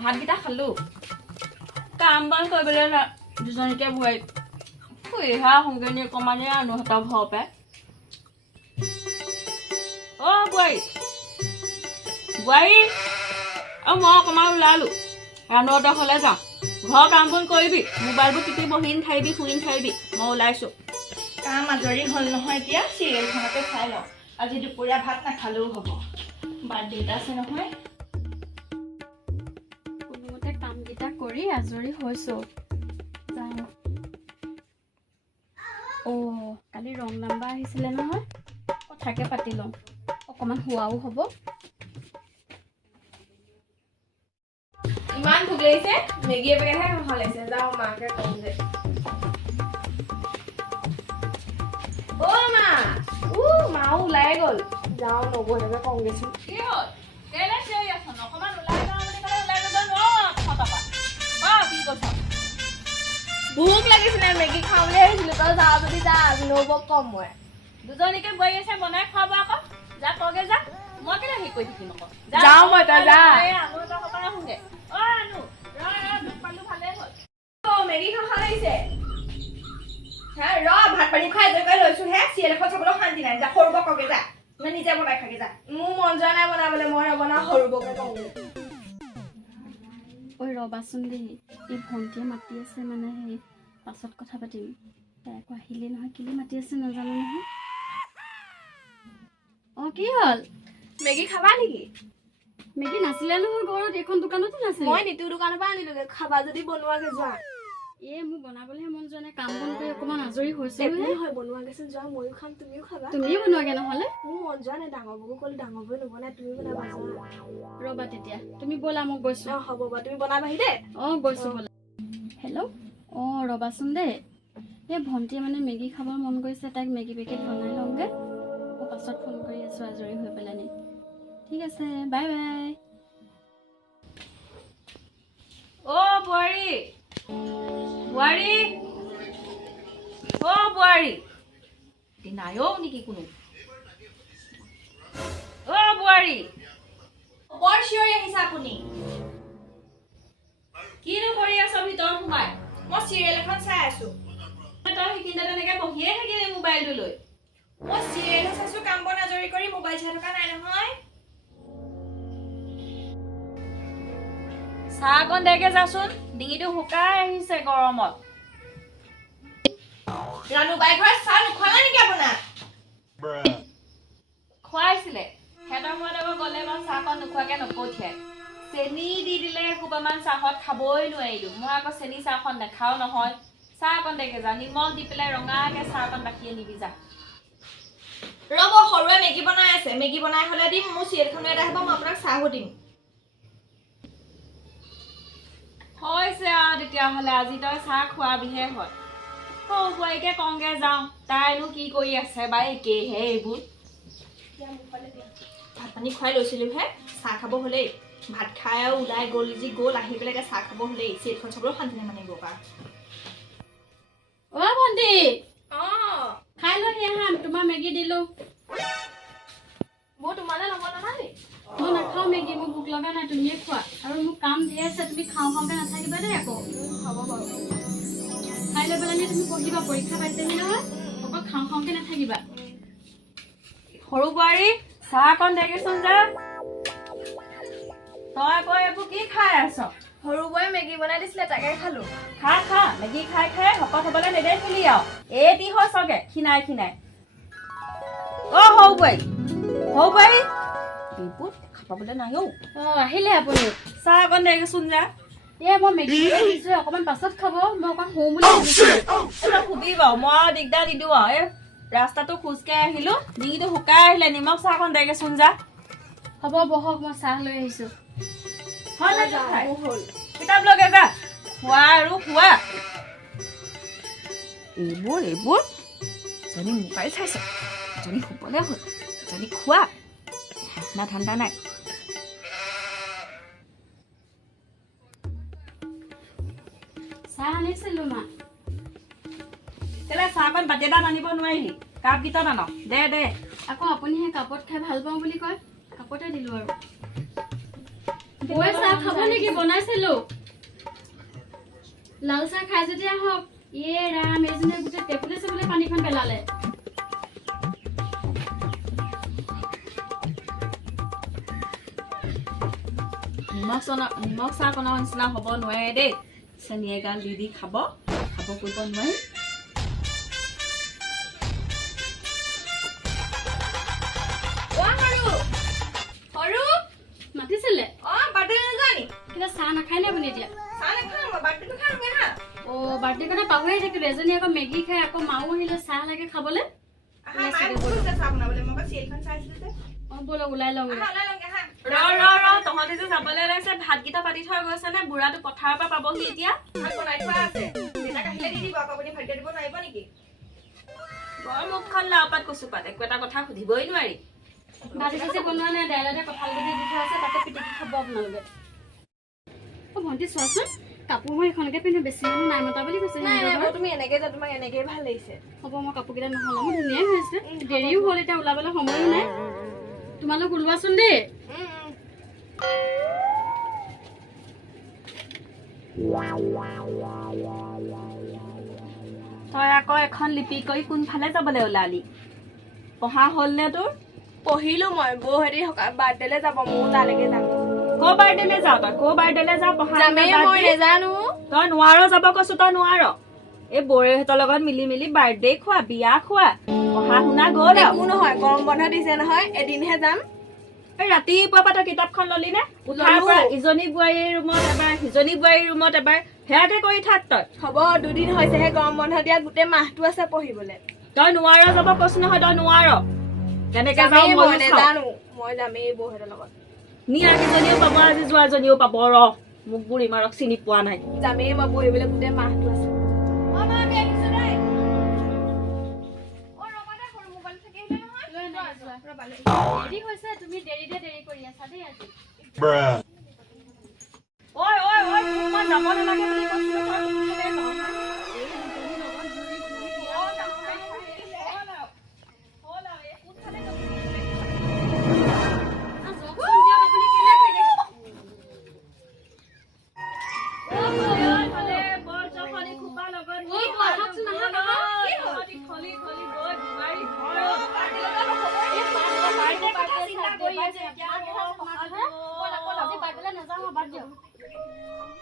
ভাতকেইটা খালো কাম বন কৰিবলৈ দুজনীকে ভুৱাই ফুৰিহা সংগনি অকমানে আনুহঁতৰ ঘৰৰ পৰাই বোৱাৰী বোৱাৰী মই অকমান ওলালো ৰানুহঁতৰ ঘৰলৈ যাওঁ ঘৰৰ কাম বন কৰিবি মোবাইলবোৰ টিপি বহি নাথাকিবি শুই নাথাকিবি মই ওলাইছো কাম আজৰি হ'ল নহয় এতিয়া চিৰিয়েলখনকে চাই লওঁ আজি দুপৰীয়া ভাত নাখালেও হ'ব বাৰ্থডে এটা আছে নহয় কোনোমতে কামকেইটা কৰি আজৰি হৈছো যাওঁ কালি ৰং নাম্বাৰ আহিছিলে নহয় কথাকে পাতি লওঁ অকমান হোৱাও হ'ব ইমান ভোক লাগিছে মেগী এপেকেটহে খাব লাগিছে যাওঁ মাকে কওঁ যে মাও ওলাই গ'ল যাওঁ নবৌহঁতকে কওঁগেচোন কি হ'ল কেলে চিঞৰি আছ অকমান ওলাই যাওঁ বুলি ক'লে ওলাই যাব নোৱাৰো তহঁতৰ পৰা কি কৈছ ভোক লাগিছিলে মেগী খাওঁ বুলি আহিছিলো তই যাওঁ যদি যা নবৌক কম মই দুজনীকে গৈ আছে বনাই খুৱাব আকৌ যা তগে যা মই কেলে হেৰি কৰি থাকিম আকৌ যাওঁ মই তই যা আনো তই সকলো শুনে আনো পালো ভালেই হ'ল মেগী খাওঁ লাগিছে ভাত পানী খাই জয় লৈছো হে চিৰিয়েল এখন চাবলৈ শান্তি নাই যা সৰু বককে যা মই নিজে বনাই খাগে যা মোৰ মন যোৱা নাই বনাবলৈ মই নবনাও সৰু বকে কওঁ ৰবাচোন দেই এই ভণ্টিয়ে মাতি আছে মানে সেই পাছত কথা পাতিম তাই আকৌ আহিলে নহয় কেলে মাতি আছে নাজানো নহয় কি হ'ল মেগী খাবা নেকি মেগী নাছিলে নহয় ঘৰত এইখন দোকানতে নাছিলে মই নিতু দোকানৰ পৰা আনিলোগে খাবা যদি বনোৱাগে যোৱা মোৰ বনাবলৈহে মন যোৱা নাই কাম বন কৰি অকমান আজৰি হৈছে হয় বনোৱাগেচোন যোৱা ময়ো খাম তুমিও খাবা তুমিয়ে বনোৱাগে নহলে মোৰ মন যোৱা নাই ডাঙৰ বৌকো ক'লো ডাঙৰ বৌয়ে নবনাই তুমি বনাবা ৰবা তেতিয়া তুমি ব'লা মই গৈছো হ'ব বা তুমি বনাবাহি দেই গৈছো ব'লা হেল্ল' ৰবাচোন দেই এই ভণ্টিয়ে মানে মেগী খাবৰ মন কৰিছে তাইক মেগী পেকেট বনাই লওঁগে মই পাছত ফোন কৰি আছো আজৰি হৈ পেলানি ঠিক আছে বাই বাই বোৱাৰী বোৱাৰী বোৱাৰী নাইও নেকি কোনো বোৱাৰী বৰ চিঞৰি আহিছে আপুনি কিনো কৰি আছ ভিতৰত সোমাই মই চিৰিয়েল এখন চাই আছো তই সেইখিনিতে তেনেকে বহিয়ে থাকিলি মোবাইলটো লৈ মই চিৰিয়েল চাইছো কাম বন আজৰি কৰি মোবাইল চাই থকা নাই নহয় চাহ অকণ দেগে যাচোন ডিঙিটো শুকাই আহিছে গৰমত ৰানু বাই ঘৰত চাহ নোখোৱালে নেকি আপোনাক খুৱাইছিলে সিহঁতৰ ঘৰত আকৌ গ'লে বাৰু চাহকণ নোখোৱাকে নপঠিয়াই চেনি দি দিলে এসোপামান চাহত খাবই নোৱাৰিলো মই আকৌ চেনি চাহখন নাখাও নহয় চাহ অকণ দেগে যা নিমখ দি পেলাই ৰঙাকে চাহ অকণ বাকি আনিবি যা ৰ'ব সৰুৱে মেগী বনাই আছে মেগী বনাই হ'লে দিম মোৰ চিৰিয়েলখনো এটা হ'ব মই আপোনাক চাহো দিম হৈছে আৰু তেতিয়াহ'লে আজি তই চাহ খোৱাবিহে হয় বোৱাৰীকে কওঁগে যাওঁ তাইনো কি কৰি আছে বা একেইহে এইবোৰ ভাত পানী খুৱাই লৈছিলোহে চাহ খাব হ'লেই ভাত খাই আৰু ওলাই গ'ল যি গ'ল আহি পেলাই চাহ খাব হ'লেই চিৰিয়েলখন চাবলৈ শান্তি নাই মানে গ'কা ভণ্টি খাই লৈ আহা তোমাৰ মেগী দিলো মই তোমালৈ নবনা নাই মই নাখাওঁ মেগী মোৰ ভোক লগা নাই তুমিয়ে খোৱা আৰু মোৰ কাম ধেৰ আছে তুমি খাওঁ খাওঁকে নাথাকিবা দেই আকৌ হ'ব বাৰু খাই লৈ পেলাই তুমি পঢ়িবা পৰীক্ষা পাইছেহি নহয় অকল খাওঁ খাওঁকে নাথাকিবা সৰু বোৱাৰী চাহ অকণ দেগেচোন যা তই আকৌ এইবোৰ কি খাই আছ সৰু বৌয়ে মেগী বনাই দিছিলে তাকে খালো খা মেগী খাই শকত হ'বলৈ নেদেখিলি আৰু এটি হৈছগে খিনাই সৰু বোৱাৰী এইবোৰ খাবলৈ নাই আহিলে আপুনি চাহ অকণ দেগেচোন যা মই মেগী দিছো অকমান পাছত খাব মই অকণ শুওঁ বুলি শুবি বাৰু মই আৰু দিগদাৰ নিদিওঁ আৰু এই ৰাস্তাটো খোজকাঢ়ি আহিলো ডিঙিটো শুকাই আহিলে নিমখ চাহ অকণ দেগেচোন যা হ'ব বহক মই চাহ লৈ আহিছো কিতাপ লগে যা খোৱা আৰু খোৱা এইবোৰ এজনী মোবাইল চাইছে এজনী শুবলৈ হ'ল এজনী খোৱা না ঠাণ্ডা নাই চাহ আনিছিলো মা কেলে চাহকণ বাতি এটা আনিব নোৱাৰিলি কাপ কেইটা আন দে আকৌ আপুনি সেই কাপত খাই ভাল পাওঁ বুলি কয় কাপতে দিলো আৰু মই চাহ খাব নেকি বনাইছিলো লাল চাহ খাই যদি আহক ইয়ে ৰাম এজনে গোটে টেবুলে চেবুলে পানীখন পেলালে নিমখ চাহ বনোৱা নিচিনা হ'ব নোৱাৰে দেই চেনি এগাল দি খাব কৰিব নোৱাৰি হৰু মাতিছিলে বাৰ্থডে নাজানি কিবা চাহ নাখায় নে আপুনি এতিয়া চাহ নাখাওঁ মই বাৰ্থডেটো খাওঁগে হা বাৰ্থডে কথা পাহৰি থাকিলো এজনী আকৌ মেগী খাই আকৌ মাও আহিলে চাহ লাগে খাবলে চাহ বনাবলে মই চিৰিয়েলখন চাইছিলো যে বলক ওলাই লওঁ তহঁতি যে যাবলৈ ওলাইছে ভাতকেইটা পাতি থৈ গৈছে নে বুঢ়াটো পথাৰৰ পৰা পাবহি এতিয়া ভাত বনাই থোৱা আছে দেউতাক আহিলে দি দিব আপুনি ভাতকেইটা দিব নোৱাৰিব নেকি বৰ মুখখন লাওপাত কচু পাত একো এটা কথা সুধিবই নোৱাৰি ভাজি চাজি বনোৱা নাই দাইলতে কঁঠাল গুটি দি থোৱা আছে তাতে পিটিকি খাব আপোনালোকে ভণ্টি চোৱাচোন কাপোৰ মই এখনকে পিন্ধো বেছি মানুহ নাই মতা বুলি কৈছে তুমি এনেকে যা তোমাক এনেকেই ভাল লাগিছে হ'ব মই কাপোৰকেইটা নহ'লাম ধুনীয়াই হৈছে দেৰিও হ'ল এতিয়া ওলাবলৈ সময়ো নাই তোমালোক ওলোৱাচোন দেই তই আকৌ এখন লিপি কৰি কোনফালে যাবলৈ ওলালি পঢ়া হ'ল নে তোৰ পঢ়িলো মই বৌ হেৰি বাৰ্থডেলে যাব ময়ো তালৈকে যাম ক বাৰ্থডেলে যাওঁ তই ক বাৰ্থডেলে যাওঁ পঢ়া মই নেজানো তই নোৱাৰ যাব কৈছো তই নোৱাৰ এই বৌৰেহঁতৰ লগত মিলি মিলি বাৰ্থডে খোৱা বিয়া খোৱা পঢ়া শুনা গ'ল একো নহয় গৰম বন্ধ দিছে নহয় এদিনহে যাম ৰাতিপুৱা পৰা তই কিতাপখন ললি নে উঠাৰ পৰা ইজনী বোৱাৰীৰ ৰুমত এবাৰ সিজনী বোৱাৰীৰ ৰুমত এবাৰ সেয়াকে কৰি থাক তই হ'ব দুদিন হৈছেহে গৰম বন্ধ দিয়া গোটেই মাহটো আছে পঢ়িবলৈ তই নোৱাৰ যাব কৈছো নহয় তই নোৱাৰ কেনেকে যাওঁ মই নেজানো মই যামেই বৌহঁতৰ লগত নিয়াজনীও পাব আজি যোৱাজনীও পাব ৰ মোক বুঢ়ী মাৰক চিনি পোৱা নাই যামেই মই পঢ়িবলৈ গোটেই মাহটো আছে দেৰি হৈছে তুমি দেৰি কৰি আছা দেই আজি মই যাব নালাগে বুলি কৈছিলো